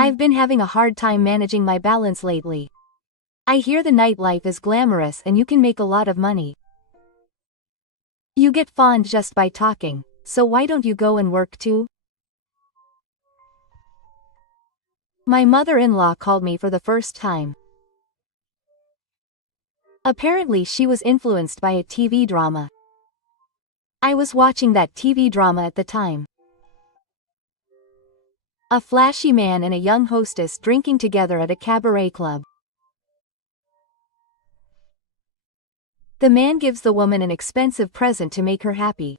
I've been having a hard time managing my balance lately. I hear the nightlife is glamorous and you can make a lot of money. You get fond just by talking, so why don't you go and work too? My mother-in-law called me for the first time. Apparently she was influenced by a TV drama. I was watching that TV drama at the time. A flashy man and a young hostess drinking together at a cabaret club. The man gives the woman an expensive present to make her happy.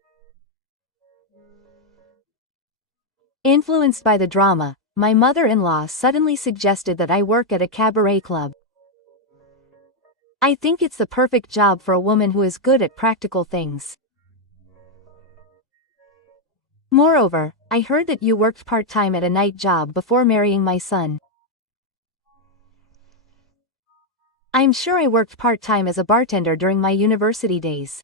Influenced by the drama, my mother-in-law suddenly suggested that I work at a cabaret club. I think it's the perfect job for a woman who is good at practical things. Moreover, I heard that you worked part-time at a night job before marrying my son. I'm sure I worked part-time as a bartender during my university days.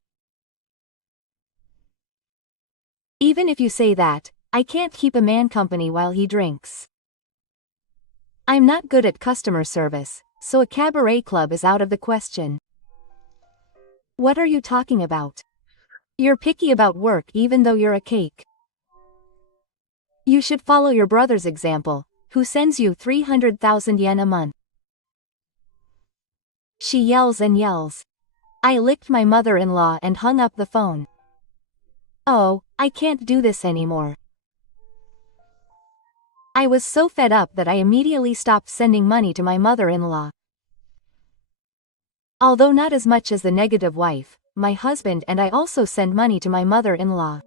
Even if you say that, I can't keep a man company while he drinks. I'm not good at customer service, so a cabaret club is out of the question. What are you talking about? You're picky about work even though you're a cake. You should follow your brother's example, who sends you 300,000 yen a month. She yells and yells. I licked my mother-in-law and hung up the phone. Oh, I can't do this anymore. I was so fed up that I immediately stopped sending money to my mother-in-law. Although not as much as the negative wife, my husband and I also send money to my mother-in-law.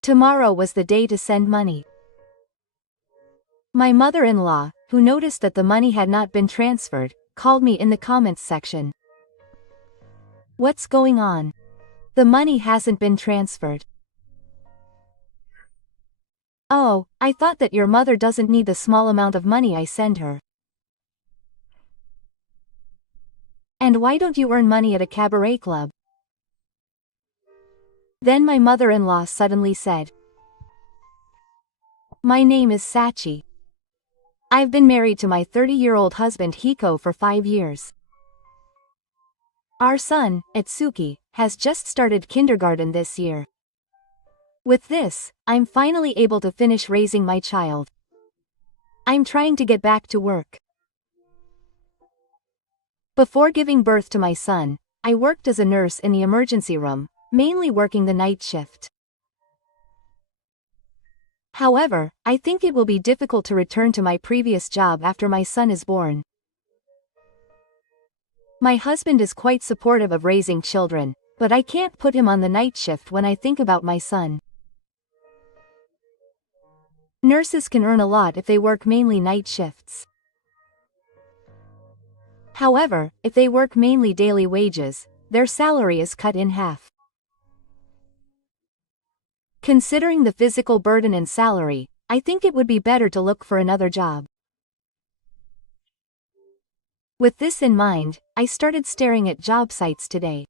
Tomorrow was the day to send money. My mother-in-law, who noticed that the money had not been transferred, called me in the comments section. What's going on? The money hasn't been transferred. Oh, I thought that your mother doesn't need the small amount of money I send her. And why don't you earn money at a cabaret club? Then my mother-in-law suddenly said, My name is Sachi. I've been married to my 30-year-old husband Hiko for 5 years. Our son, Itsuki, has just started kindergarten this year. With this, I'm finally able to finish raising my child. I'm trying to get back to work. Before giving birth to my son, I worked as a nurse in the emergency room, mainly working the night shift. However, I think it will be difficult to return to my previous job after my son is born. My husband is quite supportive of raising children, but I can't put him on the night shift when I think about my son. Nurses can earn a lot if they work mainly night shifts. However, if they work mainly daily wages, their salary is cut in half. Considering the physical burden and salary, I think it would be better to look for another job. With this in mind, I started staring at job sites today.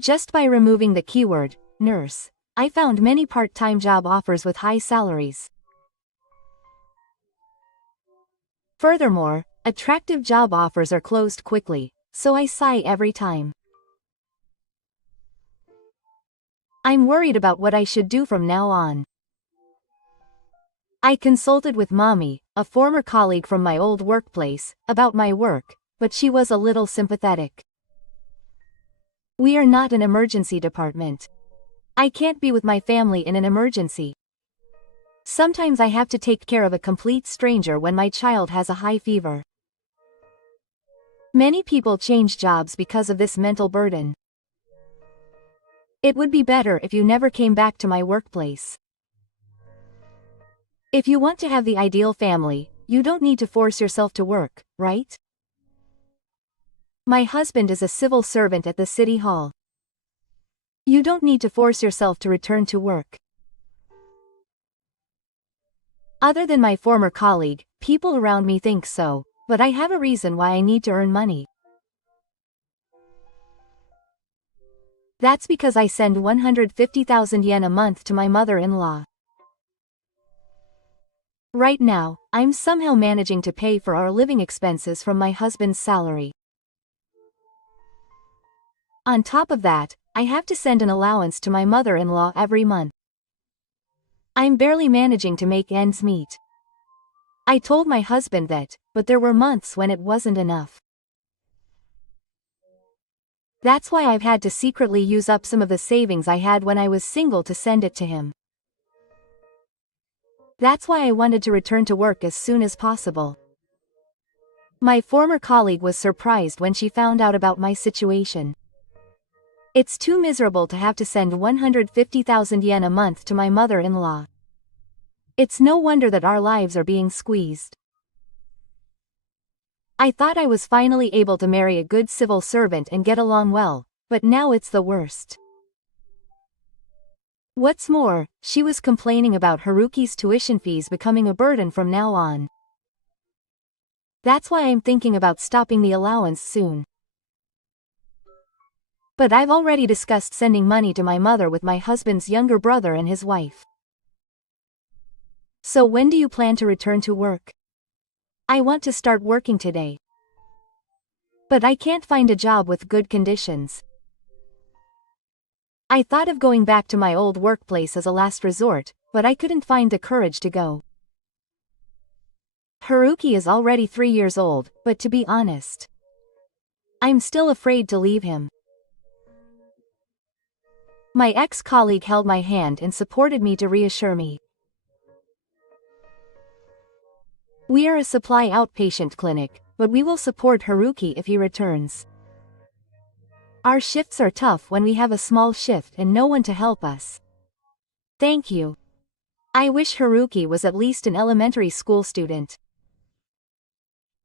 Just by removing the keyword, nurse, I found many part-time job offers with high salaries. Furthermore, attractive job offers are closed quickly, so I sigh every time. I'm worried about what I should do from now on. I consulted with Mommy, a former colleague from my old workplace, about my work, but she was a little sympathetic. We are not an emergency department. I can't be with my family in an emergency. Sometimes I have to take care of a complete stranger when my child has a high fever. Many people change jobs because of this mental burden. It would be better if you never came back to my workplace. If you want to have the ideal family, you don't need to force yourself to work, right? My husband is a civil servant at the city hall. You don't need to force yourself to return to work. Other than my former colleague, people around me think so, but I have a reason why I need to earn money. That's because I send 150,000 yen a month to my mother-in-law. Right now, I'm somehow managing to pay for our living expenses from my husband's salary. On top of that, I have to send an allowance to my mother-in-law every month. I'm barely managing to make ends meet. I told my husband that, but there were months when it wasn't enough. That's why I've had to secretly use up some of the savings I had when I was single to send it to him. That's why I wanted to return to work as soon as possible. My former colleague was surprised when she found out about my situation. It's too miserable to have to send 150,000 yen a month to my mother-in-law. It's no wonder that our lives are being squeezed. I thought I was finally able to marry a good civil servant and get along well, but now it's the worst. What's more, she was complaining about Haruki's tuition fees becoming a burden from now on. That's why I'm thinking about stopping the allowance soon. But I've already discussed sending money to my mother with my husband's younger brother and his wife. So when do you plan to return to work? I want to start working today. But I can't find a job with good conditions. I thought of going back to my old workplace as a last resort, but I couldn't find the courage to go. Haruki is already 3 years old, but to be honest, I'm still afraid to leave him. My ex-colleague held my hand and supported me to reassure me. We are a supply outpatient clinic, but we will support Haruki if he returns. Our shifts are tough when we have a small shift and no one to help us. Thank you. I wish Haruki was at least an elementary school student.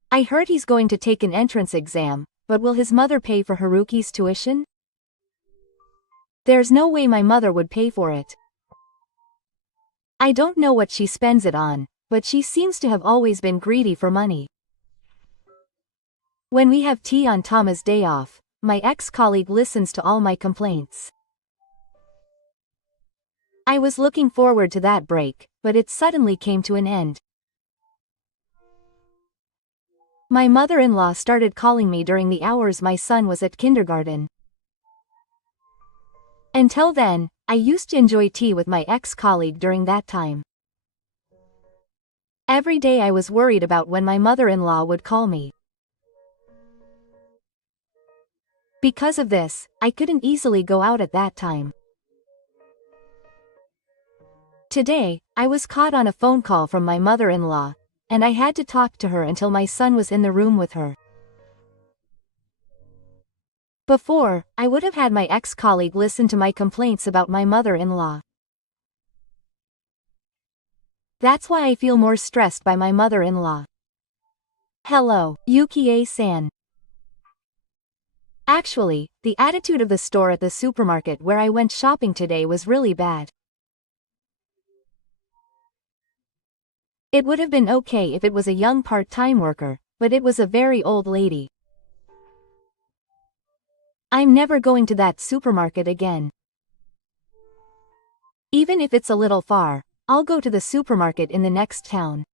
I heard he's going to take an entrance exam, but will his mother pay for Haruki's tuition? There's no way my mother would pay for it. I don't know what she spends it on, but she seems to have always been greedy for money. When we have tea on Tama's day off, my ex-colleague listens to all my complaints. I was looking forward to that break, but it suddenly came to an end. My mother-in-law started calling me during the hours my son was at kindergarten. Until then, I used to enjoy tea with my ex-colleague during that time. Every day I was worried about when my mother-in-law would call me. Because of this, I couldn't easily go out at that time. Today, I was caught on a phone call from my mother-in-law, and I had to talk to her until my son was in the room with her. Before, I would have had my ex-colleague listen to my complaints about my mother-in-law. That's why I feel more stressed by my mother-in-law. Hello, Yukie-san. Actually, the attitude of the store at the supermarket where I went shopping today was really bad. It would have been okay if it was a young part-time worker, but it was a very old lady. I'm never going to that supermarket again. Even if it's a little far, I'll go to the supermarket in the next town.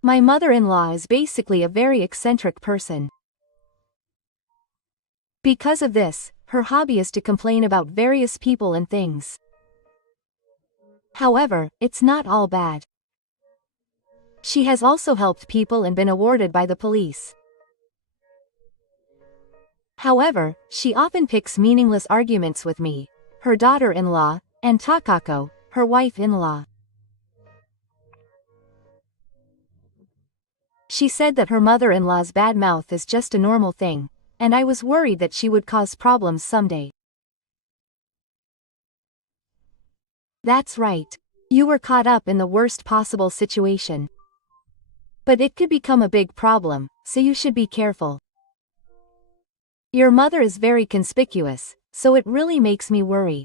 My mother-in-law is basically a very eccentric person. Because of this, her hobby is to complain about various people and things. However, it's not all bad. She has also helped people and been awarded by the police. However, she often picks meaningless arguments with me, her daughter-in-law, and Takako, her wife-in-law. She said that her mother-in-law's bad mouth is just a normal thing, and I was worried that she would cause problems someday. That's right. You were caught up in the worst possible situation. But it could become a big problem, so you should be careful. Your mother is very conspicuous, so it really makes me worry.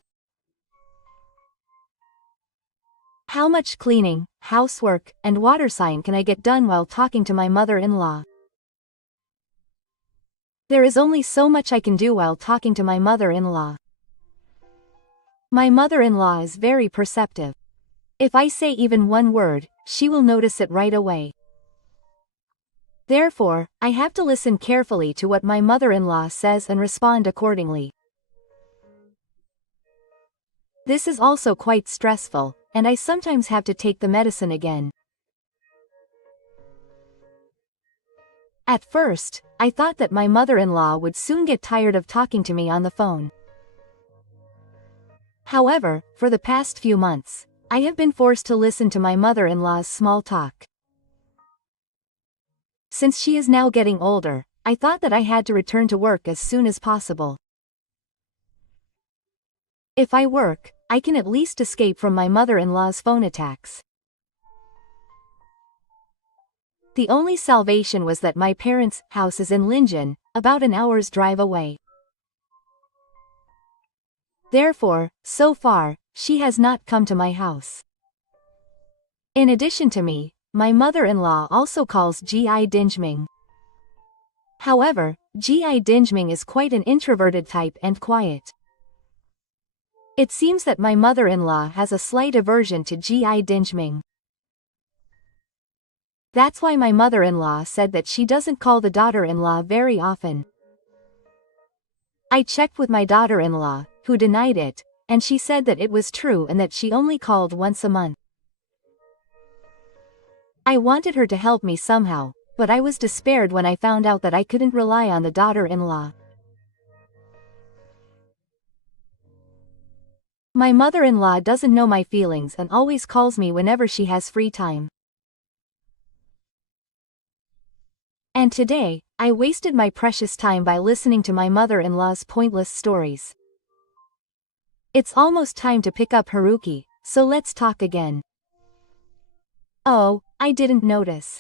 How much cleaning, housework, and water sign can I get done while talking to my mother-in-law? There is only so much I can do while talking to my mother-in-law. My mother-in-law is very perceptive. If I say even one word, she will notice it right away. Therefore, I have to listen carefully to what my mother-in-law says and respond accordingly. This is also quite stressful, and I sometimes have to take the medicine again. At first, I thought that my mother-in-law would soon get tired of talking to me on the phone. However, for the past few months, I have been forced to listen to my mother-in-law's small talk. Since she is now getting older, I thought that I had to return to work as soon as possible. If I work, I can at least escape from my mother-in-law's phone attacks. The only salvation was that my parents' house is in Lincoln, about an hour's drive away. Therefore, so far, she has not come to my house. In addition to me, my mother-in-law also calls Gi Dinjming. However, Gi Dinjming is quite an introverted type and quiet. It seems that my mother-in-law has a slight aversion to Gi Dinjming. That's why my mother-in-law said that she doesn't call the daughter-in-law very often. I checked with my daughter-in-law, who denied it, and she said that it was true and that she only called once a month. I wanted her to help me somehow, but I was despaired when I found out that I couldn't rely on the daughter-in-law. My mother-in-law doesn't know my feelings and always calls me whenever she has free time. And today, I wasted my precious time by listening to my mother-in-law's pointless stories. It's almost time to pick up Haruki, so let's talk again. Oh, I didn't notice.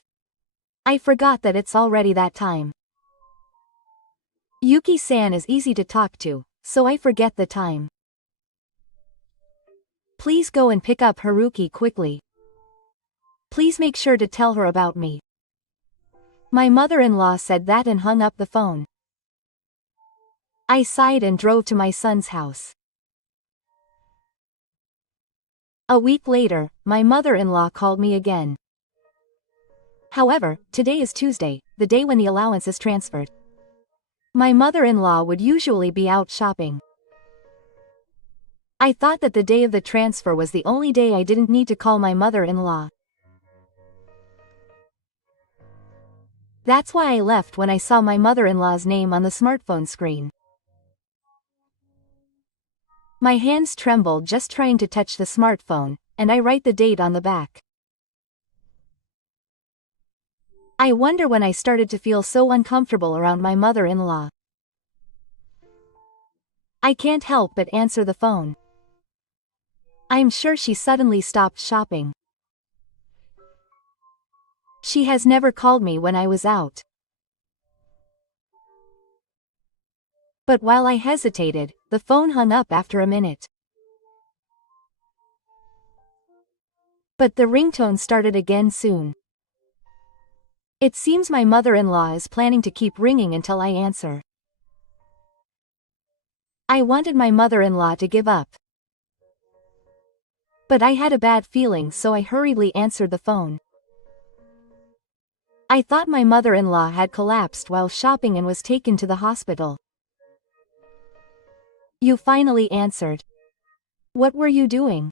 I forgot that it's already that time. Yuki-san is easy to talk to, so I forget the time. Please go and pick up Haruki quickly. Please make sure to tell her about me. My mother-in-law said that and hung up the phone. I sighed and drove to my son's house. A week later, my mother-in-law called me again. However, today is Tuesday, the day when the allowance is transferred. My mother-in-law would usually be out shopping. I thought that the day of the transfer was the only day I didn't need to call my mother-in-law. That's why I left when I saw my mother-in-law's name on the smartphone screen. My hands trembled just trying to touch the smartphone, and I write the date on the back. I wonder when I started to feel so uncomfortable around my mother-in-law. I can't help but answer the phone. I'm sure she suddenly stopped shopping. She has never called me when I was out. But while I hesitated, the phone hung up after a minute. But the ringtone started again soon. It seems my mother-in-law is planning to keep ringing until I answer. I wanted my mother-in-law to give up. But I had a bad feeling, so I hurriedly answered the phone. I thought my mother-in-law had collapsed while shopping and was taken to the hospital. You finally answered. What were you doing?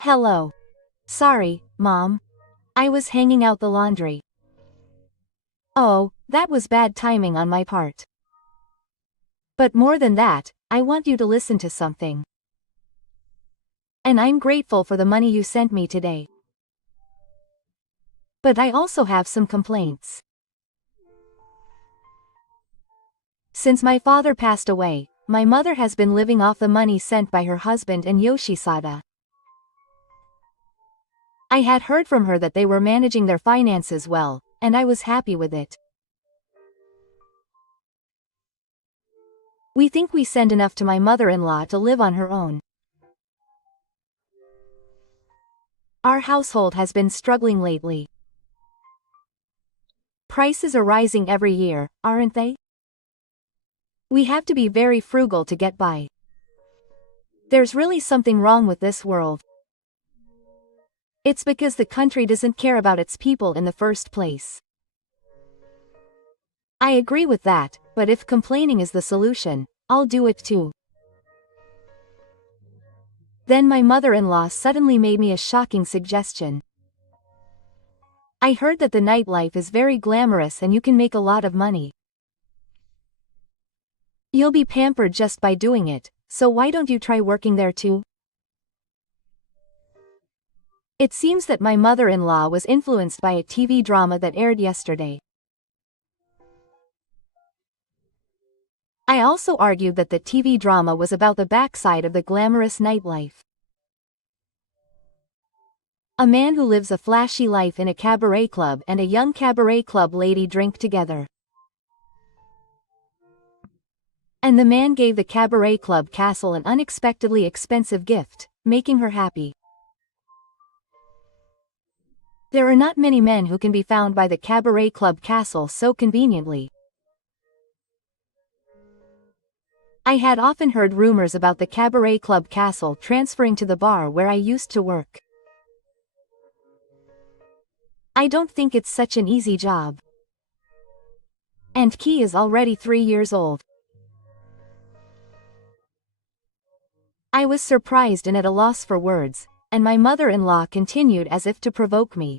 Hello. Sorry, Mom. I was hanging out the laundry. Oh, that was bad timing on my part. But more than that, I want you to listen to something. And I'm grateful for the money you sent me today. But I also have some complaints. Since my father passed away, my mother has been living off the money sent by her husband and Yoshisada. I had heard from her that they were managing their finances well, and I was happy with it. We think we send enough to my mother-in-law to live on her own. Our household has been struggling lately. Prices are rising every year, aren't they? We have to be very frugal to get by. There's really something wrong with this world. It's because the country doesn't care about its people in the first place. I agree with that, but if complaining is the solution, I'll do it too. Then my mother-in-law suddenly made me a shocking suggestion. I heard that the nightlife is very glamorous and you can make a lot of money. You'll be pampered just by doing it, so why don't you try working there too? It seems that my mother-in-law was influenced by a TV drama that aired yesterday. I also argued that the TV drama was about the backside of the glamorous nightlife. A man who lives a flashy life in a cabaret club and a young cabaret club lady drink together. And the man gave the cabaret club castle an unexpectedly expensive gift, making her happy. There are not many men who can be found by the cabaret club castle so conveniently. I had often heard rumors about the cabaret club castle transferring to the bar where I used to work. I don't think it's such an easy job. And Key is already 3 years old. I was surprised and at a loss for words, and my mother-in-law continued as if to provoke me.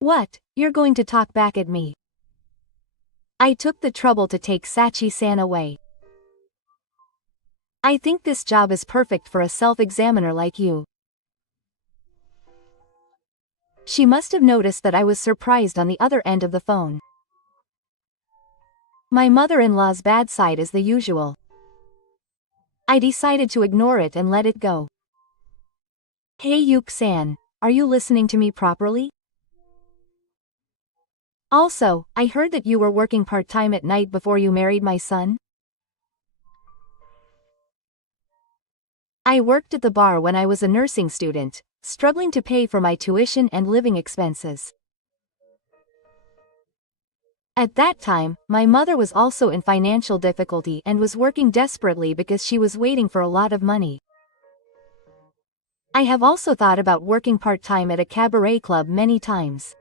What, you're going to talk back at me? I took the trouble to take Sachi-san away. I think this job is perfect for a self-examiner like you. She must have noticed that I was surprised on the other end of the phone. My mother-in-law's bad side is the usual. I decided to ignore it and let it go. Hey Yuke-san, are you listening to me properly? Also, I heard that you were working part-time at night before you married my son? I worked at the bar when I was a nursing student, struggling to pay for my tuition and living expenses. At that time, my mother was also in financial difficulty and was working desperately because she was waiting for a lot of money. I have also thought about working part-time at a cabaret club many times.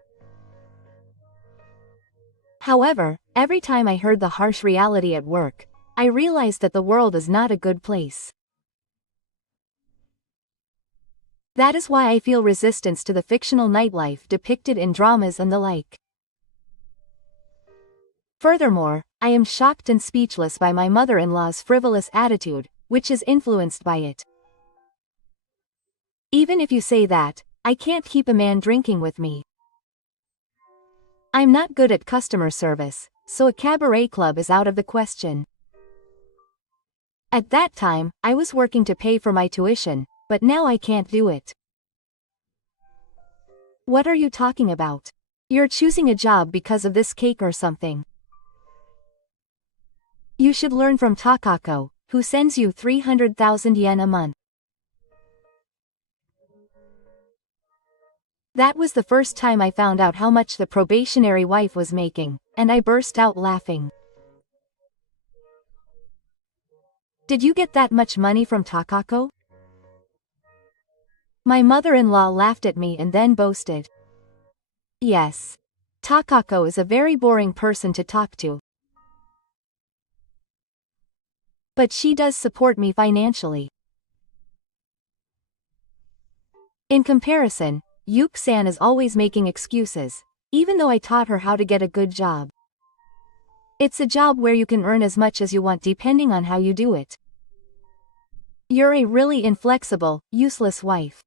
However, every time I heard the harsh reality at work, I realized that the world is not a good place. That is why I feel resistance to the fictional nightlife depicted in dramas and the like. Furthermore, I am shocked and speechless by my mother-in-law's frivolous attitude, which is influenced by it. Even if you say that, I can't keep a man drinking with me. I'm not good at customer service, so a cabaret club is out of the question. At that time, I was working to pay for my tuition, but now I can't do it. What are you talking about? You're choosing a job because of this cake or something. You should learn from Takako, who sends you 300,000 yen a month. That was the first time I found out how much the probationary wife was making, and I burst out laughing. Did you get that much money from Takako? My mother-in-law laughed at me and then boasted. Yes. Takako is a very boring person to talk to. But she does support me financially. In comparison, Yuke-san is always making excuses, even though I taught her how to get a good job. It's a job where you can earn as much as you want depending on how you do it. You're a really inflexible, useless wife.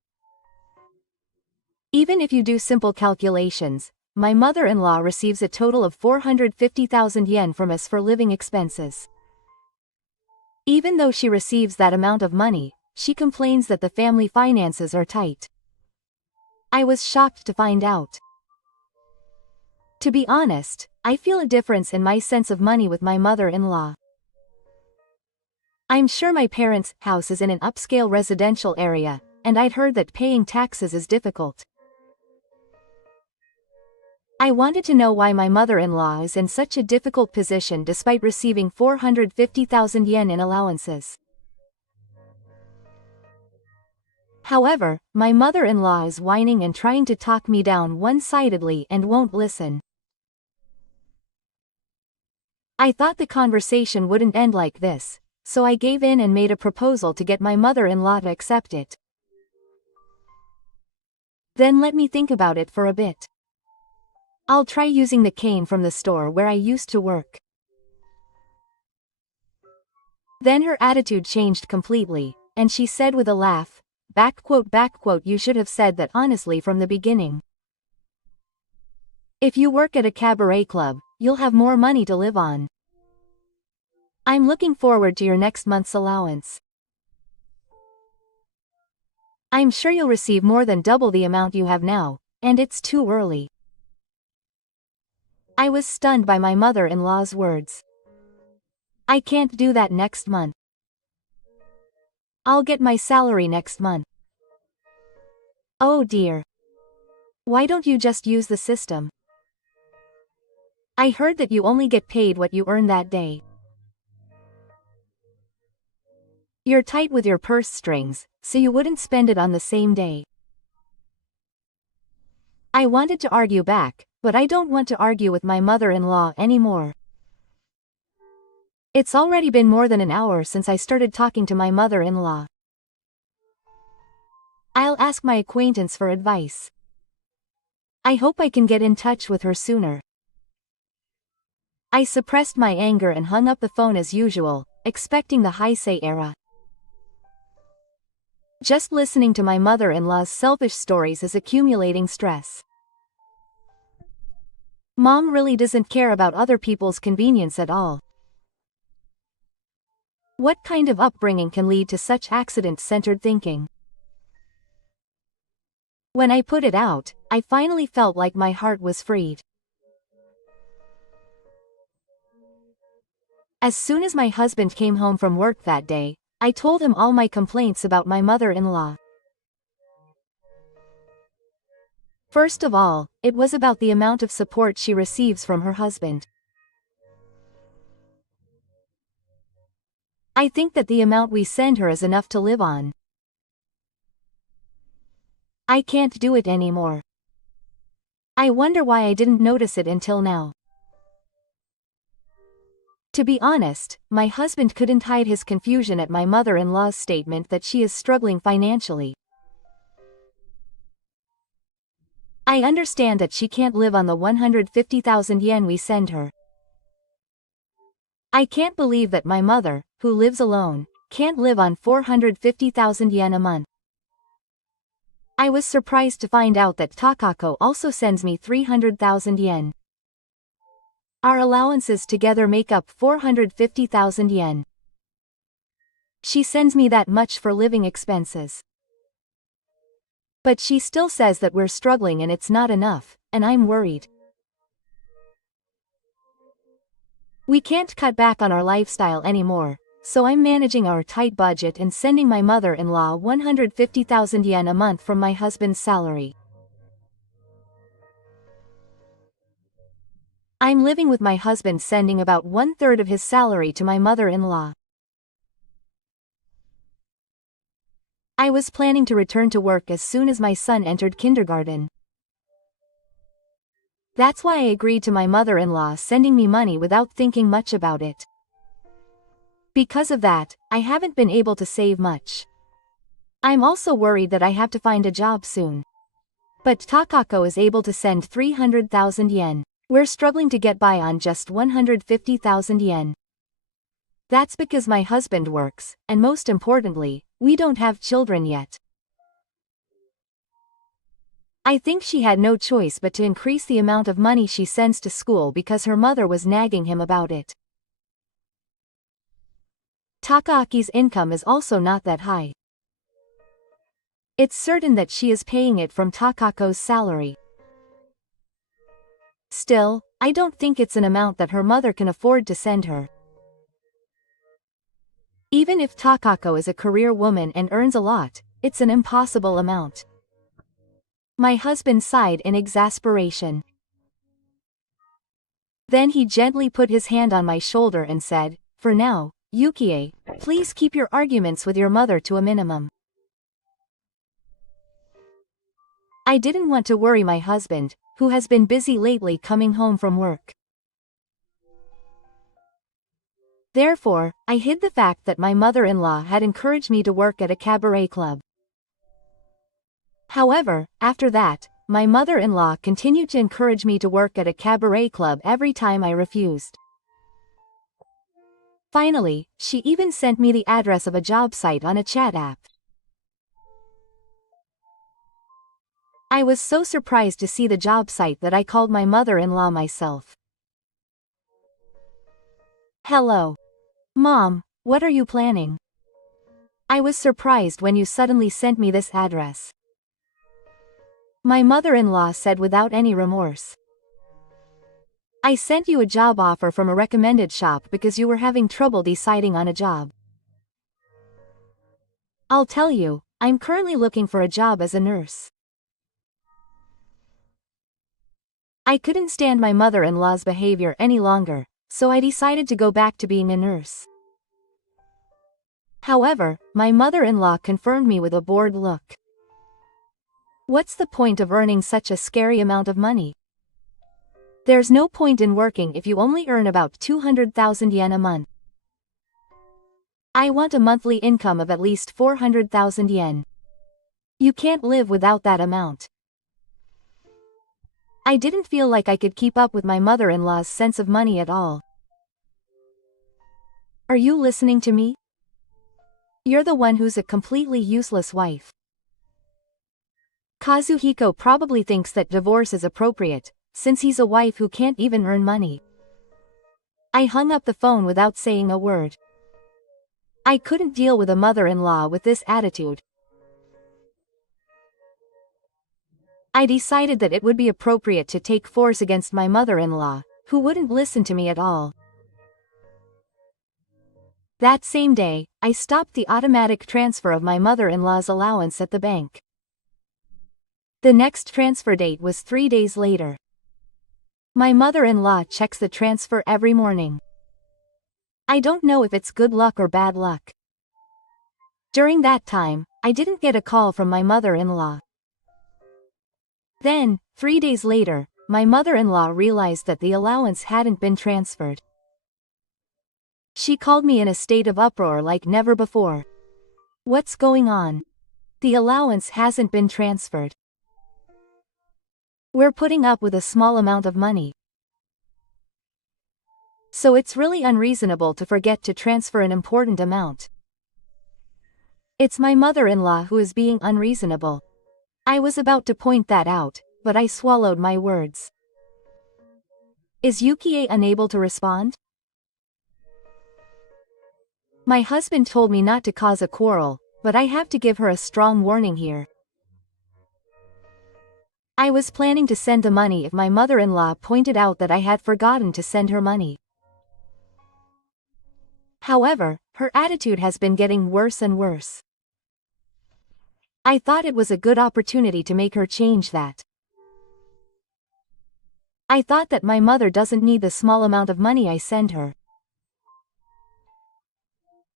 Even if you do simple calculations, my mother-in-law receives a total of 450,000 yen from us for living expenses. Even though she receives that amount of money, she complains that the family finances are tight. I was shocked to find out. To be honest, I feel a difference in my sense of money with my mother-in-law. I'm sure my parents' house is in an upscale residential area, and I'd heard that paying taxes is difficult. I wanted to know why my mother-in-law is in such a difficult position despite receiving 450,000 yen in allowances. However, my mother-in-law is whining and trying to talk me down one-sidedly and won't listen. I thought the conversation wouldn't end like this, so I gave in and made a proposal to get my mother-in-law to accept it. Then let me think about it for a bit. I'll try using the cane from the store where I used to work. Then her attitude changed completely, and she said with a laugh, "You should have said that honestly from the beginning. If you work at a cabaret club, you'll have more money to live on. I'm looking forward to your next month's allowance. I'm sure you'll receive more than double the amount you have now, and it's too early." I was stunned by my mother-in-law's words. "I can't do that next month. I'll get my salary next month." Oh dear. Why don't you just use the system? I heard that you only get paid what you earn that day. You're tight with your purse strings, so you wouldn't spend it on the same day. I wanted to argue back, but I don't want to argue with my mother-in-law anymore. It's already been more than an hour since I started talking to my mother-in-law. I'll ask my acquaintance for advice. I hope I can get in touch with her sooner. I suppressed my anger and hung up the phone as usual, expecting the Heisei era. Just listening to my mother-in-law's selfish stories is accumulating stress. Mom really doesn't care about other people's convenience at all. What kind of upbringing can lead to such accident-centered thinking? When I put it out, I finally felt like my heart was freed. As soon as my husband came home from work that day, I told him all my complaints about my mother-in-law. First of all, it was about the amount of support she receives from her husband. I think that the amount we send her is enough to live on. I can't do it anymore. I wonder why I didn't notice it until now. To be honest, my husband couldn't hide his confusion at my mother-in-law's statement that she is struggling financially. I understand that she can't live on the 150,000 yen we send her. I can't believe that my mother, who lives alone, can't live on 450,000 yen a month. I was surprised to find out that Takako also sends me 300,000 yen. Our allowances together make up 450,000 yen. She sends me that much for living expenses. But she still says that we're struggling and it's not enough, and I'm worried. We can't cut back on our lifestyle anymore, so I'm managing our tight budget and sending my mother-in-law 150,000 yen a month from my husband's salary. I'm living with my husband sending about 1/3 of his salary to my mother-in-law. I was planning to return to work as soon as my son entered kindergarten. That's why I agreed to my mother-in-law sending me money without thinking much about it. Because of that, I haven't been able to save much. I'm also worried that I have to find a job soon. But Takako is able to send 300,000 yen. We're struggling to get by on just 150,000 yen. That's because my husband works, and most importantly, we don't have children yet. I think she had no choice but to increase the amount of money she sends to school because her mother was nagging him about it. Takaki's income is also not that high. It's certain that she is paying it from Takako's salary. Still, I don't think it's an amount that her mother can afford to send her. Even if Takako is a career woman and earns a lot, it's an impossible amount. My husband sighed in exasperation. Then he gently put his hand on my shoulder and said, "For now, Yukie, please keep your arguments with your mother to a minimum." I didn't want to worry my husband, who has been busy lately coming home from work. Therefore, I hid the fact that my mother-in-law had encouraged me to work at a cabaret club. However, after that, my mother-in-law continued to encourage me to work at a cabaret club every time I refused. Finally, she even sent me the address of a job site on a chat app. I was so surprised to see the job site that I called my mother-in-law myself. "Hello. Mom, what are you planning? I was surprised when you suddenly sent me this address." My mother-in-law said without any remorse. "I sent you a job offer from a recommended shop because you were having trouble deciding on a job. I'll tell you, I'm currently looking for a job as a nurse." I couldn't stand my mother-in-law's behavior any longer, so I decided to go back to being a nurse. However, my mother-in-law confirmed me with a bored look. "What's the point of earning such a scary amount of money? There's no point in working if you only earn about 200,000 yen a month. I want a monthly income of at least 400,000 yen. You can't live without that amount." I didn't feel like I could keep up with my mother-in-law's sense of money at all. Are you listening to me? You're the one who's a completely useless wife. Kazuhiko probably thinks that divorce is appropriate, since he's a wife who can't even earn money. I hung up the phone without saying a word. I couldn't deal with a mother-in-law with this attitude. I decided that it would be appropriate to take force against my mother-in-law, who wouldn't listen to me at all. That same day, I stopped the automatic transfer of my mother-in-law's allowance at the bank. The next transfer date was 3 days later. My mother-in-law checks the transfer every morning. I don't know if it's good luck or bad luck. During that time, I didn't get a call from my mother-in-law. Then, 3 days later, my mother-in-law realized that the allowance hadn't been transferred. She called me in a state of uproar like never before. "What's going on? The allowance hasn't been transferred. We're putting up with a small amount of money. So it's really unreasonable to forget to transfer an important amount." It's my mother-in-law who is being unreasonable. I was about to point that out, but I swallowed my words. Is Yukie unable to respond? My husband told me not to cause a quarrel, but I have to give her a strong warning here. I was planning to send the money if my mother-in-law pointed out that I had forgotten to send her money. However, her attitude has been getting worse and worse. I thought it was a good opportunity to make her change that. I thought that my mother doesn't need the small amount of money I send her.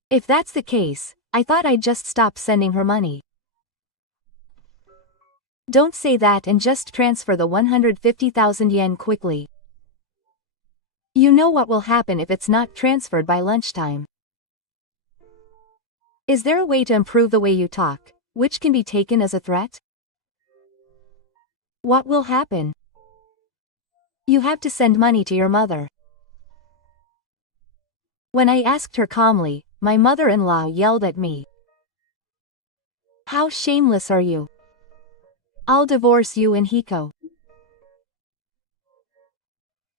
If that's the case, I thought I'd just stop sending her money. Don't say that and just transfer the 150,000 yen quickly. You know what will happen if it's not transferred by lunchtime. Is there a way to improve the way you talk, which can be taken as a threat? What will happen? You have to send money to your mother. When I asked her calmly, my mother-in-law yelled at me. "How shameless are you? I'll divorce you and Hiko."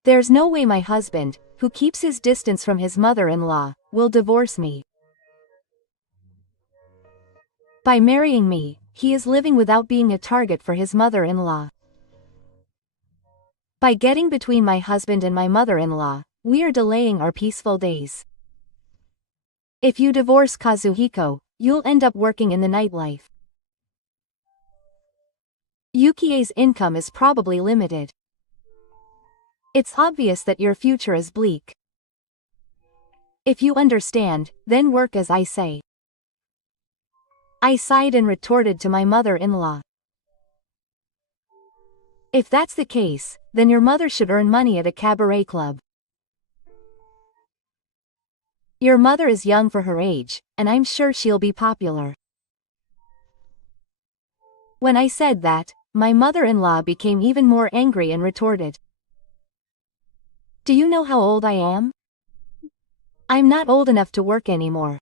There's no way my husband, who keeps his distance from his mother-in-law, will divorce me. By marrying me, he is living without being a target for his mother-in-law. By getting between my husband and my mother-in-law, we are delaying our peaceful days. If you divorce Kazuhiko, you'll end up working in the nightlife. Yukie's income is probably limited. It's obvious that your future is bleak. If you understand, then work as I say. I sighed and retorted to my mother-in-law. If that's the case, then your mother should earn money at a cabaret club. Your mother is young for her age, and I'm sure she'll be popular. When I said that, my mother-in-law became even more angry and retorted. Do you know how old I am? I'm not old enough to work anymore.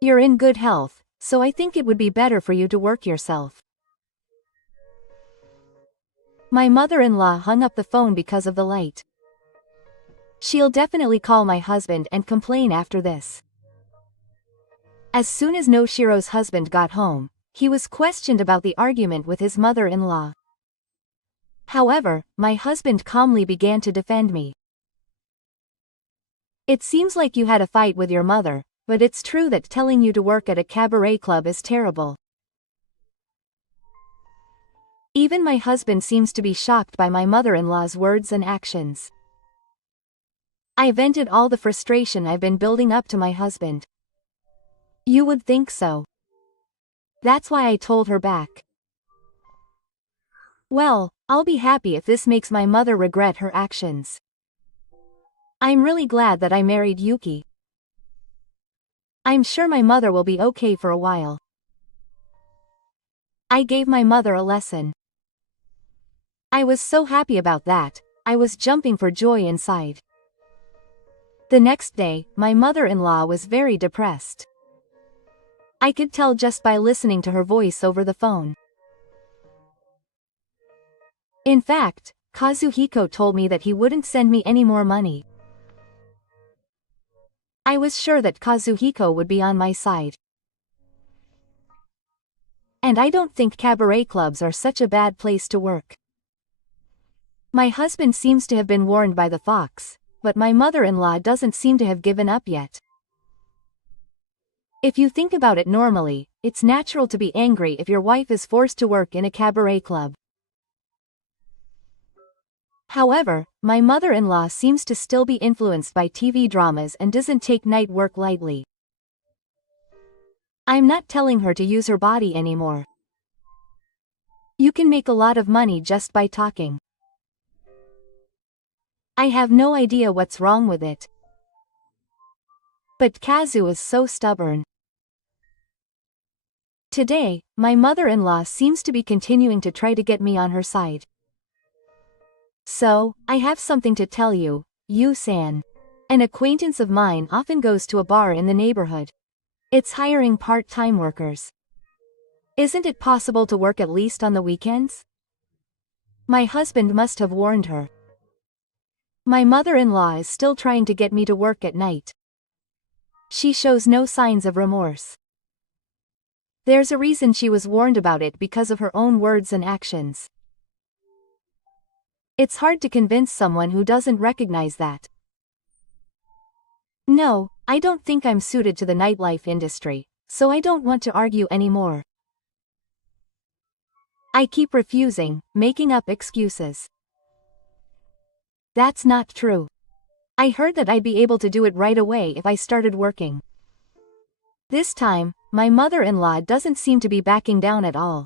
You're in good health, so I think it would be better for you to work yourself. My mother-in-law hung up the phone because of the light. She'll definitely call my husband and complain after this. As soon as Noshiro's husband got home, he was questioned about the argument with his mother-in-law. However, my husband calmly began to defend me. It seems like you had a fight with your mother, but it's true that telling you to work at a cabaret club is terrible. Even my husband seems to be shocked by my mother-in-law's words and actions. I vented all the frustration I've been building up to my husband. You would think so. That's why I told her back. Well, I'll be happy if this makes my mother regret her actions. I'm really glad that I married Yuki. I'm sure my mother will be okay for a while. I gave my mother a lesson. I was so happy about that, I was jumping for joy inside. The next day, my mother-in-law was very depressed. I could tell just by listening to her voice over the phone. In fact, Kazuhiko told me that he wouldn't send me any more money. I was sure that Kazuhiko would be on my side. And I don't think cabaret clubs are such a bad place to work. My husband seems to have been warned by the fox, but my mother-in-law doesn't seem to have given up yet. If you think about it normally, it's natural to be angry if your wife is forced to work in a cabaret club. However, my mother-in-law seems to still be influenced by TV dramas and doesn't take night work lightly. I'm not telling her to use her body anymore. You can make a lot of money just by talking. I have no idea what's wrong with it. But Kazu is so stubborn. Today, my mother-in-law seems to be continuing to try to get me on her side. So, I have something to tell you, Yu-san. An acquaintance of mine often goes to a bar in the neighborhood. It's hiring part-time workers. Isn't it possible to work at least on the weekends? My husband must have warned her. My mother-in-law is still trying to get me to work at night. She shows no signs of remorse. There's a reason she was warned about it because of her own words and actions. It's hard to convince someone who doesn't recognize that. No, I don't think I'm suited to the nightlife industry, so I don't want to argue anymore. I keep refusing, making up excuses. That's not true. I heard that I'd be able to do it right away if I started working. This time, my mother-in-law doesn't seem to be backing down at all.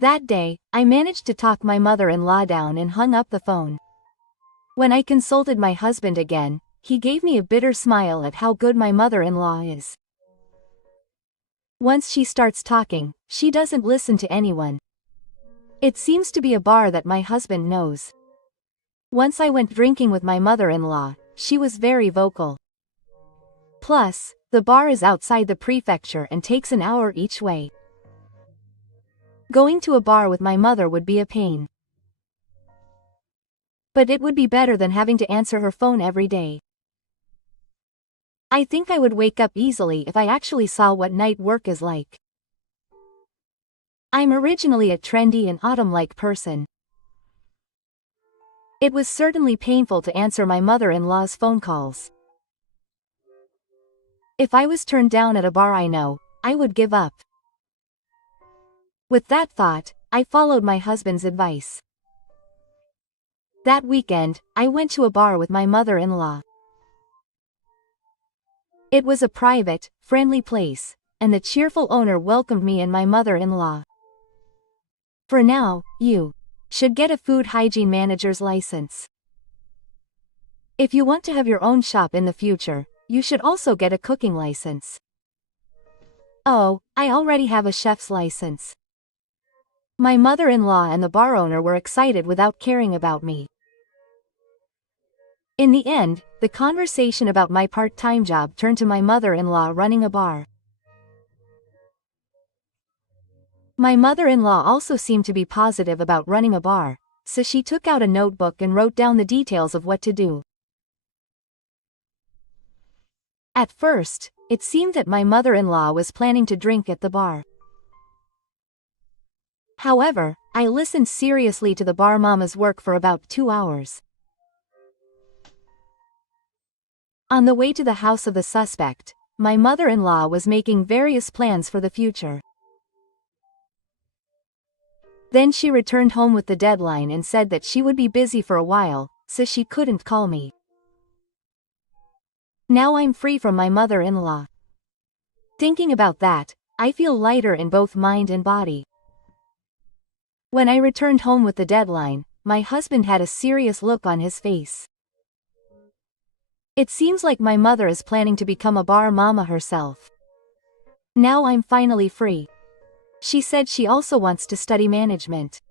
That day, I managed to talk my mother-in-law down and hung up the phone. When I consulted my husband again, he gave me a bitter smile at how good my mother-in-law is. Once she starts talking, she doesn't listen to anyone. It seems to be a bar that my husband knows. Once I went drinking with my mother-in-law, she was very vocal. Plus, the bar is outside the prefecture and takes an hour each way. Going to a bar with my mother would be a pain. But it would be better than having to answer her phone every day. I think I would wake up easily if I actually saw what night work is like. I'm originally a trendy and autumn-like person. It was certainly painful to answer my mother-in-law's phone calls. If I was turned down at a bar I know, I would give up. With that thought, I followed my husband's advice. That weekend, I went to a bar with my mother-in-law. It was a private, friendly place, and the cheerful owner welcomed me and my mother-in-law. For now, you should get a food hygiene manager's license. If you want to have your own shop in the future, you should also get a cooking license. Oh, I already have a chef's license. My mother-in-law and the bar owner were excited without caring about me. In the end, the conversation about my part-time job turned to my mother-in-law running a bar. My mother-in-law also seemed to be positive about running a bar, so she took out a notebook and wrote down the details of what to do. At first, it seemed that my mother-in-law was planning to drink at the bar. However, I listened seriously to the bar mama's work for about 2 hours. On the way to the house of the suspect, my mother-in-law was making various plans for the future. Then she returned home with the deadline and said that she would be busy for a while, so she couldn't call me. Now I'm free from my mother-in-law. Thinking about that, I feel lighter in both mind and body. When I returned home with the deadline, my husband had a serious look on his face. It seems like my mother is planning to become a bar mama herself. Now I'm finally free. She said she also wants to study management.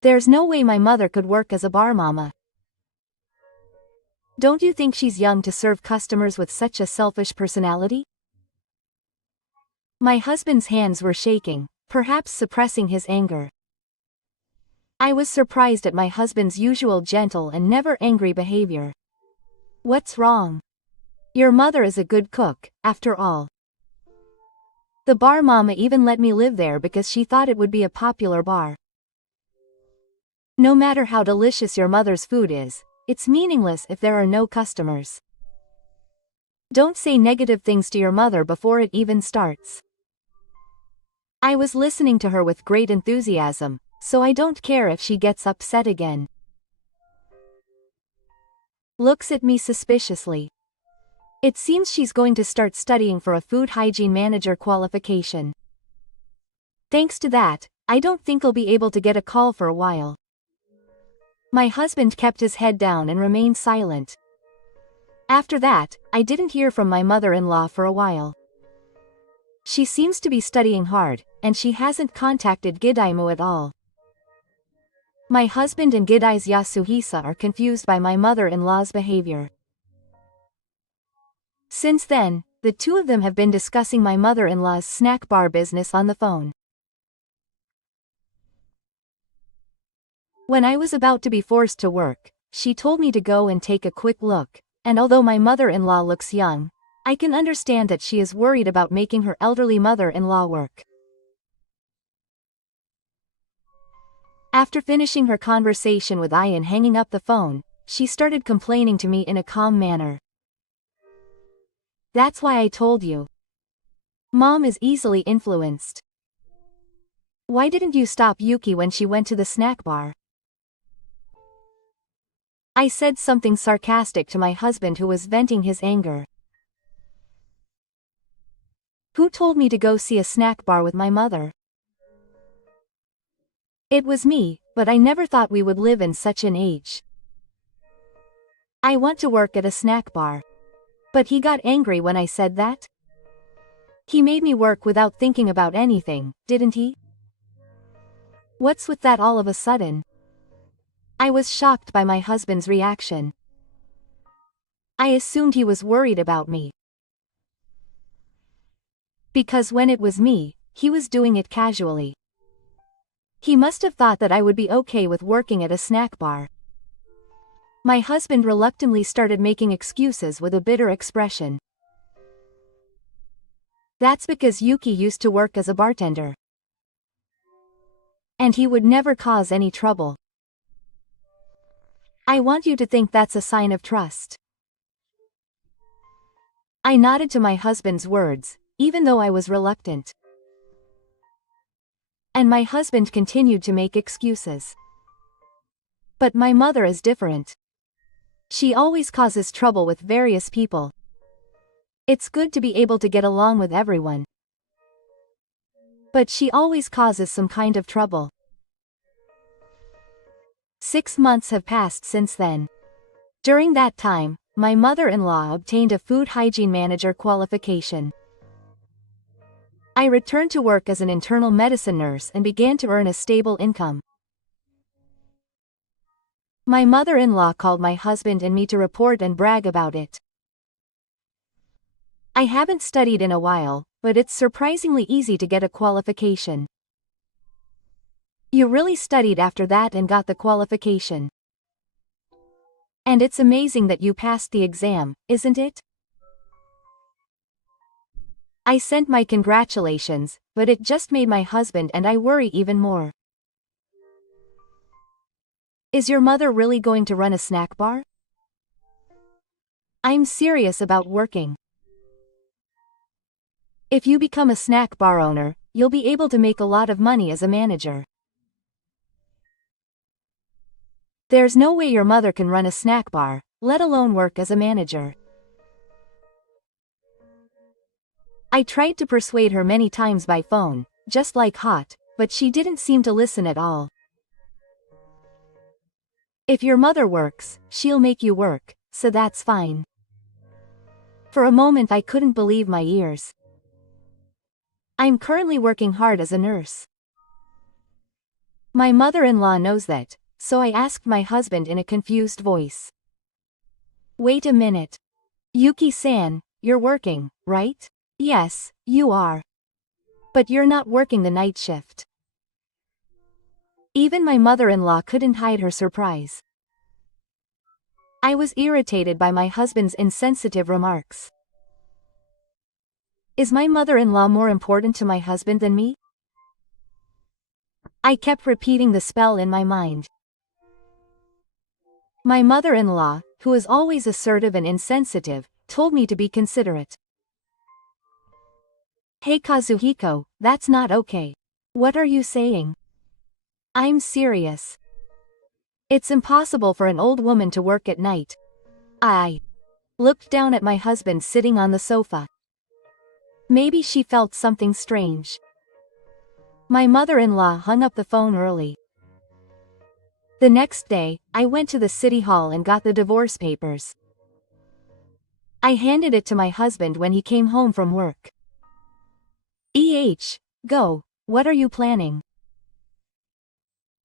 There's no way my mother could work as a bar mama. Don't you think she's young to serve customers with such a selfish personality? My husband's hands were shaking, perhaps suppressing his anger. I was surprised at my husband's usual gentle and never angry behavior. What's wrong? Your mother is a good cook, after all. The bar mama even let me live there because she thought it would be a popular bar. No matter how delicious your mother's food is, it's meaningless if there are no customers. Don't say negative things to your mother before it even starts. I was listening to her with great enthusiasm, so I don't care if she gets upset again. Looks at me suspiciously. It seems she's going to start studying for a food hygiene manager qualification. Thanks to that, I don't think I'll be able to get a call for a while. My husband kept his head down and remained silent. After that, I didn't hear from my mother-in-law for a while. She seems to be studying hard, and she hasn't contacted Gidaimu at all. My husband and Gidai's Yasuhisa are confused by my mother-in-law's behavior. Since then, the two of them have been discussing my mother-in-law's snack bar business on the phone. When I was about to be forced to work, she told me to go and take a quick look, and although my mother-in-law looks young, I can understand that she is worried about making her elderly mother-in-law work. After finishing her conversation with I and hanging up the phone, she started complaining to me in a calm manner. That's why I told you. Mom is easily influenced. Why didn't you stop Yuki when she went to the snack bar? I said something sarcastic to my husband, who was venting his anger. Who told me to go see a snack bar with my mother? It was me, but I never thought we would live in such an age. I want to work at a snack bar. But he got angry when I said that? He made me work without thinking about anything, didn't he? What's with that all of a sudden? I was shocked by my husband's reaction. I assumed he was worried about me. Because when it was me, he was doing it casually. He must have thought that I would be okay with working at a snack bar. My husband reluctantly started making excuses with a bitter expression. That's because Yuki used to work as a bartender. And he would never cause any trouble. I want you to think that's a sign of trust. I nodded to my husband's words, even though I was reluctant. And my husband continued to make excuses. But my mother is different. She always causes trouble with various people. It's good to be able to get along with everyone. But she always causes some kind of trouble. 6 months have passed since then. During that time, my mother-in-law obtained a food hygiene manager qualification. I returned to work as an internal medicine nurse and began to earn a stable income. My mother-in-law called my husband and me to report and brag about it. I haven't studied in a while, but it's surprisingly easy to get a qualification. You really studied after that and got the qualification. And it's amazing that you passed the exam, isn't it? I sent my congratulations, but it just made my husband and I worry even more. Is your mother really going to run a snack bar? I'm serious about working. If you become a snack bar owner, you'll be able to make a lot of money as a manager. There's no way your mother can run a snack bar, let alone work as a manager. I tried to persuade her many times by phone, just like hot, but she didn't seem to listen at all. If your mother works, she'll make you work, so that's fine. For a moment I couldn't believe my ears. I'm currently working hard as a nurse. My mother-in-law knows that, so I asked my husband in a confused voice. Wait a minute. Yuki-san, you're working, right? Yes, you are. But you're not working the night shift. Even my mother-in-law couldn't hide her surprise. I was irritated by my husband's insensitive remarks. Is my mother-in-law more important to my husband than me? I kept repeating the spell in my mind. My mother-in-law, who is always assertive and insensitive, told me to be considerate. Hey Kazuhiko, that's not okay. What are you saying? I'm serious. It's impossible for an old woman to work at night. I looked down at my husband sitting on the sofa. Maybe she felt something strange. My mother-in-law hung up the phone early. The next day, I went to the city hall and got the divorce papers. I handed it to my husband when he came home from work. Go, what are you planning?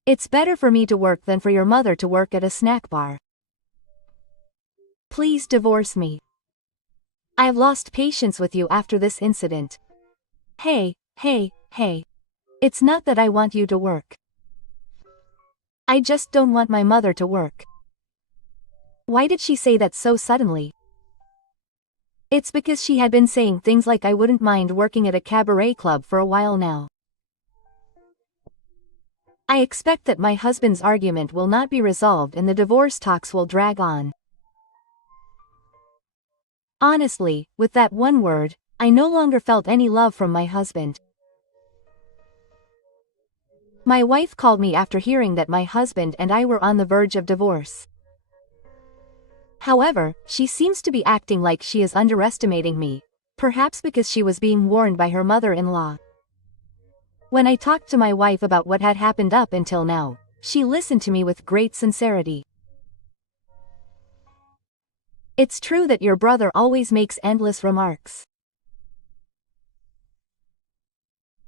It's better for me to work than for your mother to work at a snack bar. Please divorce me. I've lost patience with you after this incident. Hey. It's not that I want you to work. I just don't want my mother to work. Why did she say that so suddenly? It's because she had been saying things like I wouldn't mind working at a cabaret club for a while now. I expect that my husband's argument will not be resolved and the divorce talks will drag on. Honestly, with that one word, I no longer felt any love from my husband. My wife called me after hearing that my husband and I were on the verge of divorce. However, she seems to be acting like she is underestimating me, perhaps because she was being warned by her mother-in-law. When I talked to my wife about what had happened up until now, she listened to me with great sincerity. It's true that your brother always makes endless remarks.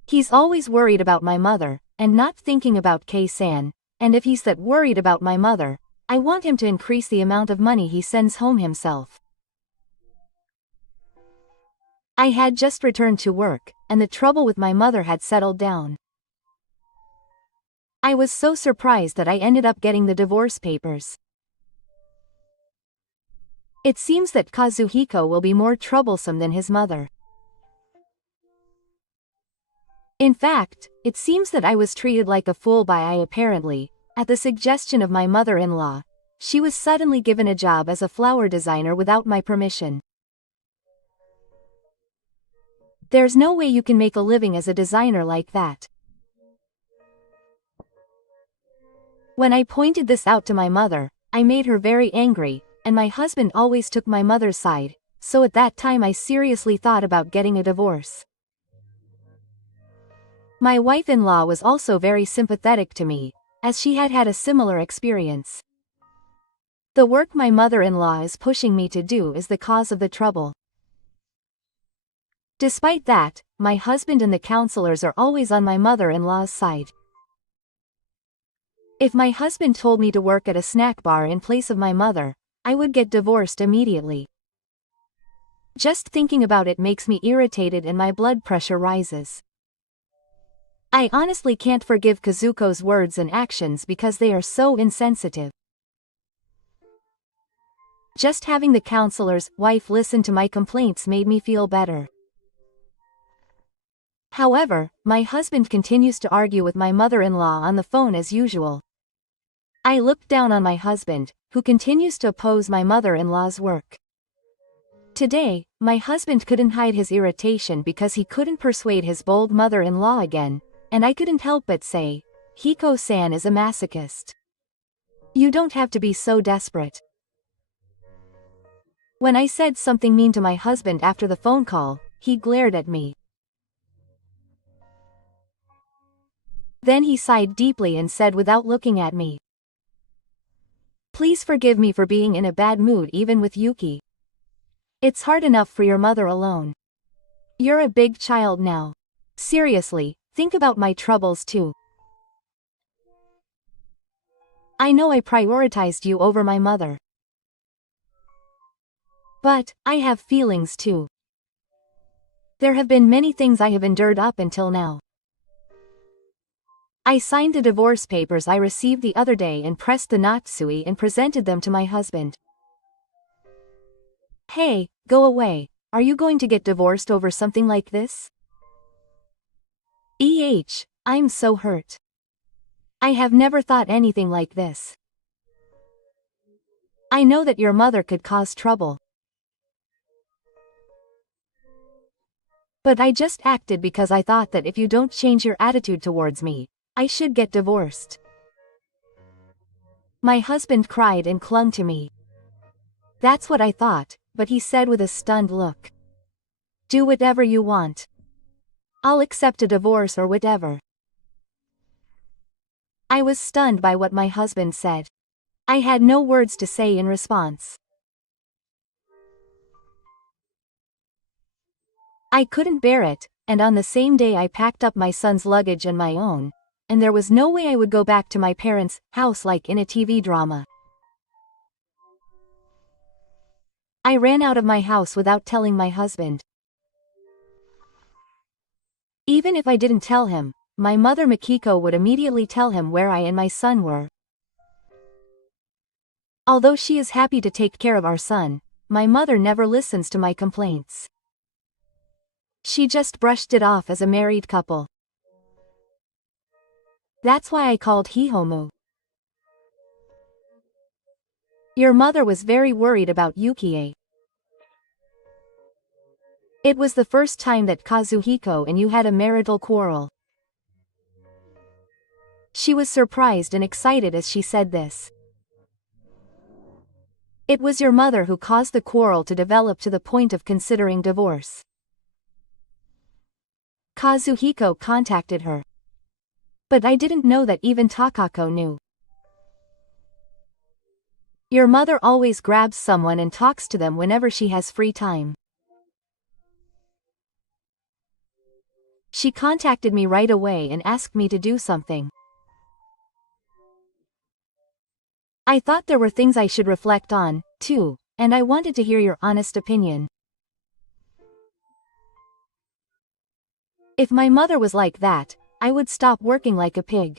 He's always worried about my mother, and not thinking about Kei-san, and if he's that worried about my mother, I want him to increase the amount of money he sends home himself. I had just returned to work, and the trouble with my mother had settled down. I was so surprised that I ended up getting the divorce papers. It seems that Kazuhiko will be more troublesome than his mother. In fact, it seems that I was treated like a fool by I apparently, at the suggestion of my mother-in-law, she was suddenly given a job as a flower designer without my permission. There's no way you can make a living as a designer like that. When I pointed this out to my mother, I made her very angry, and my husband always took my mother's side, so at that time I seriously thought about getting a divorce. My wife-in-law was also very sympathetic to me, as she had had a similar experience. The work my mother-in-law is pushing me to do is the cause of the trouble. Despite that, my husband and the counselors are always on my mother-in-law's side. If my husband told me to work at a snack bar in place of my mother, I would get divorced immediately. Just thinking about it makes me irritated and my blood pressure rises. I honestly can't forgive Kazuko's words and actions because they are so insensitive. Just having the counselor's wife listen to my complaints made me feel better. However, my husband continues to argue with my mother-in-law on the phone as usual. I looked down on my husband, who continues to oppose my mother-in-law's work. Today, my husband couldn't hide his irritation because he couldn't persuade his bold mother-in-law again, and I couldn't help but say, Hiko-san is a masochist. You don't have to be so desperate. When I said something mean to my husband after the phone call, he glared at me. Then he sighed deeply and said without looking at me, "Please forgive me for being in a bad mood even with Yuki. It's hard enough for your mother alone. You're a big child now. Seriously, think about my troubles too. I know I prioritized you over my mother. But, I have feelings too. There have been many things I have endured up until now. I signed the divorce papers I received the other day and pressed the Natsui and presented them to my husband. Hey, go away, are you going to get divorced over something like this? I'm so hurt. I have never thought anything like this. I know that your mother could cause trouble. But I just acted because I thought that if you don't change your attitude towards me, I should get divorced." My husband cried and clung to me. That's what I thought, but he said with a stunned look, "Do whatever you want. I'll accept a divorce or whatever." I was stunned by what my husband said. I had no words to say in response. I couldn't bear it, and on the same day I packed up my son's luggage and my own, and there was no way I would go back to my parents' house like in a TV drama. I ran out of my house without telling my husband. Even if I didn't tell him, my mother Mikiko would immediately tell him where I and my son were. Although she is happy to take care of our son, my mother never listens to my complaints. She just brushed it off as a married couple. That's why I called Hihomu. Your mother was very worried about Yukie. It was the first time that Kazuhiko and you had a marital quarrel. She was surprised and excited as she said this. It was your mother who caused the quarrel to develop to the point of considering divorce. Kazuhiko contacted her. But I didn't know that even Takako knew. Your mother always grabs someone and talks to them whenever she has free time. She contacted me right away and asked me to do something. I thought there were things I should reflect on, too, and I wanted to hear your honest opinion. If my mother was like that, I would stop working like a pig.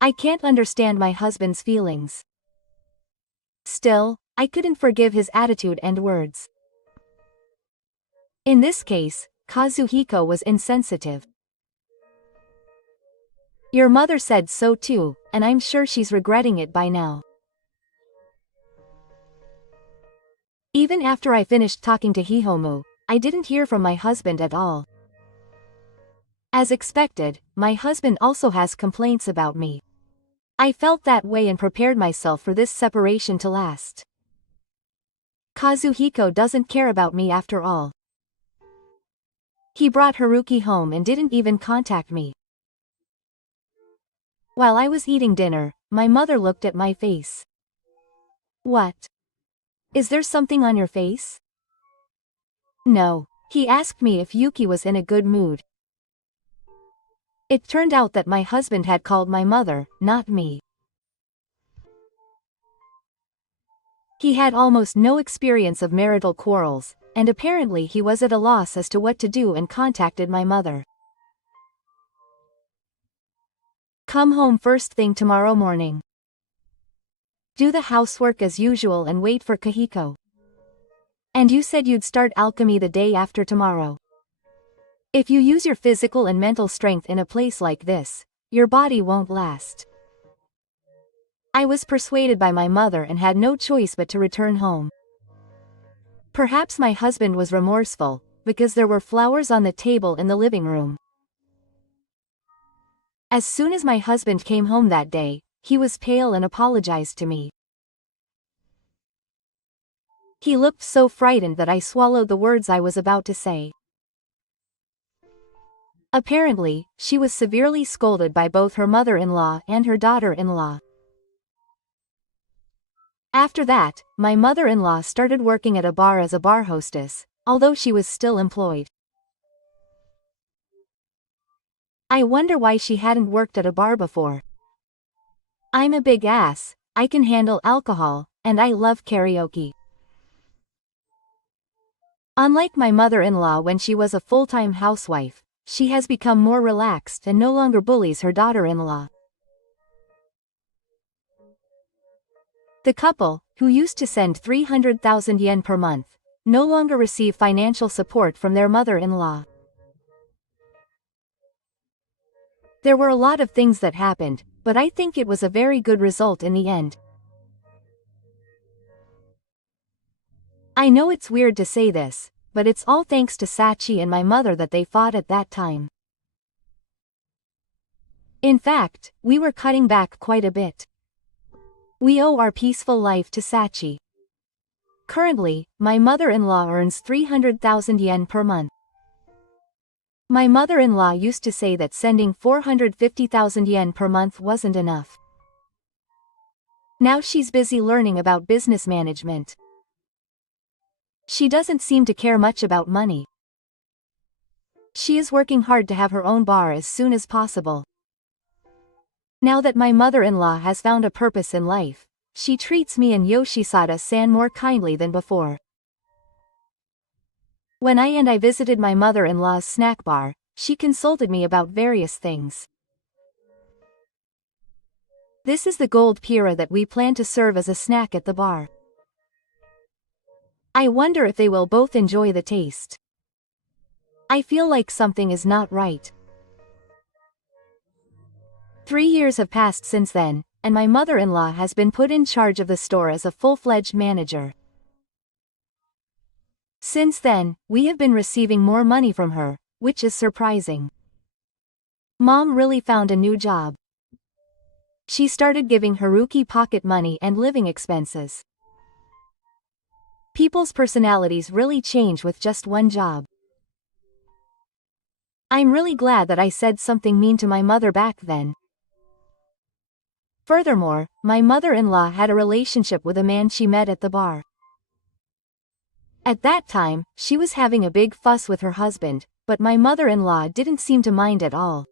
I can't understand my husband's feelings. Still, I couldn't forgive his attitude and words. In this case, Kazuhiko was insensitive. Your mother said so too, and I'm sure she's regretting it by now. Even after I finished talking to Hihomu, I didn't hear from my husband at all. As expected, my husband also has complaints about me. I felt that way and prepared myself for this separation to last. Kazuhiko doesn't care about me after all. He brought Haruki home and didn't even contact me. While I was eating dinner, my mother looked at my face. What? Is there something on your face? No. He asked me if Yuki was in a good mood. It turned out that my husband had called my mother, not me. He had almost no experience of marital quarrels, and apparently he was at a loss as to what to do and contacted my mother. Come home first thing tomorrow morning. Do the housework as usual and wait for Kahiko. And you said you'd start alchemy the day after tomorrow. If you use your physical and mental strength in a place like this, your body won't last. I was persuaded by my mother and had no choice but to return home. Perhaps my husband was remorseful, because there were flowers on the table in the living room. As soon as my husband came home that day, he was pale and apologized to me. He looked so frightened that I swallowed the words I was about to say. Apparently, she was severely scolded by both her mother-in-law and her daughter-in-law. After that, my mother-in-law started working at a bar as a bar hostess, although she was still employed. I wonder why she hadn't worked at a bar before. I'm a big ass, I can handle alcohol, and I love karaoke. Unlike my mother-in-law when she was a full-time housewife, she has become more relaxed and no longer bullies her daughter-in-law. The couple, who used to send 300,000 yen per month, no longer receive financial support from their mother-in-law. There were a lot of things that happened, but I think it was a very good result in the end. I know it's weird to say this, but it's all thanks to Sachi and my mother that they fought at that time. In fact, we were cutting back quite a bit. We owe our peaceful life to Sachi. Currently, my mother-in-law earns 300,000 yen per month. My mother-in-law used to say that sending 450,000 yen per month wasn't enough. Now she's busy learning about business management. She doesn't seem to care much about money. She is working hard to have her own bar as soon as possible. Now that my mother-in-law has found a purpose in life, she treats me and Yoshisada-san more kindly than before. When I visited my mother-in-law's snack bar, she consulted me about various things. This is the gold pira that we plan to serve as a snack at the bar. I wonder if they will both enjoy the taste. I feel like something is not right. 3 years have passed since then, and my mother-in-law has been put in charge of the store as a full-fledged manager. Since then, we have been receiving more money from her, which is surprising. Mom really found a new job. She started giving Haruki pocket money and living expenses. People's personalities really change with just one job. I'm really glad that I said something mean to my mother back then. Furthermore, my mother-in-law had a relationship with a man she met at the bar. At that time, she was having a big fuss with her husband, but my mother-in-law didn't seem to mind at all.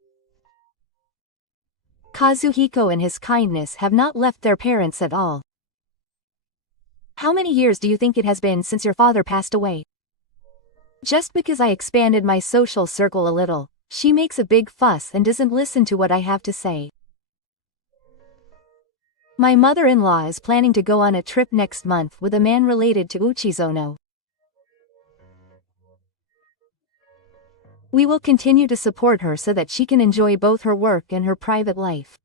Kazuhiko and his kindness have not left their parents at all. How many years do you think it has been since your father passed away? Just because I expanded my social circle a little, she makes a big fuss and doesn't listen to what I have to say. My mother-in-law is planning to go on a trip next month with a man related to Uchizono. We will continue to support her so that she can enjoy both her work and her private life.